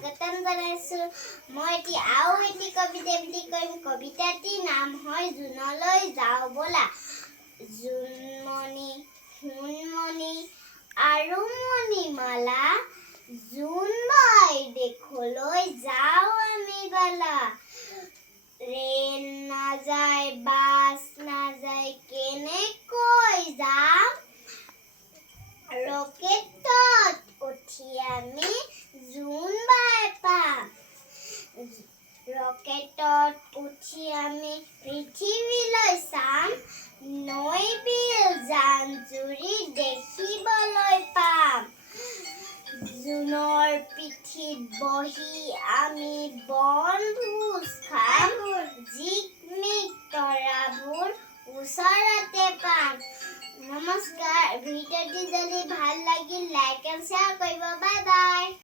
স্বাগতম জনাইছোঁ। মই এতিয়া আৰু এটি কবিতা আবৃত্তি কৰিম। কবিতাটিৰ নাম হয় জোনলৈ যাওঁ ব'লা। জোনমণি সোণমণি আৰু মণিমালা, জোনবাই দেশলৈ যাওঁ আমি বালা। ৰেল নাযায়, বাছ নাযায়, কেনেকৈ যাম? ৰকেটত উঠি আমি জোনবাই পাম। ৰকেটত উঠি আমি পৃথিৱীলৈ চাম। নৈ বিল জান-জুৰি দেখিবলৈ পাম। জোনৰ পিঠিত বহি আমি বনভোজ খাম। জিকমিক তৰাবোৰ ওচৰতে পাম। নমস্কাৰ। ভিডিঅ'টি যদি ভাল লাগিল লাইক এণ্ড শ্বেয়াৰ কৰিব।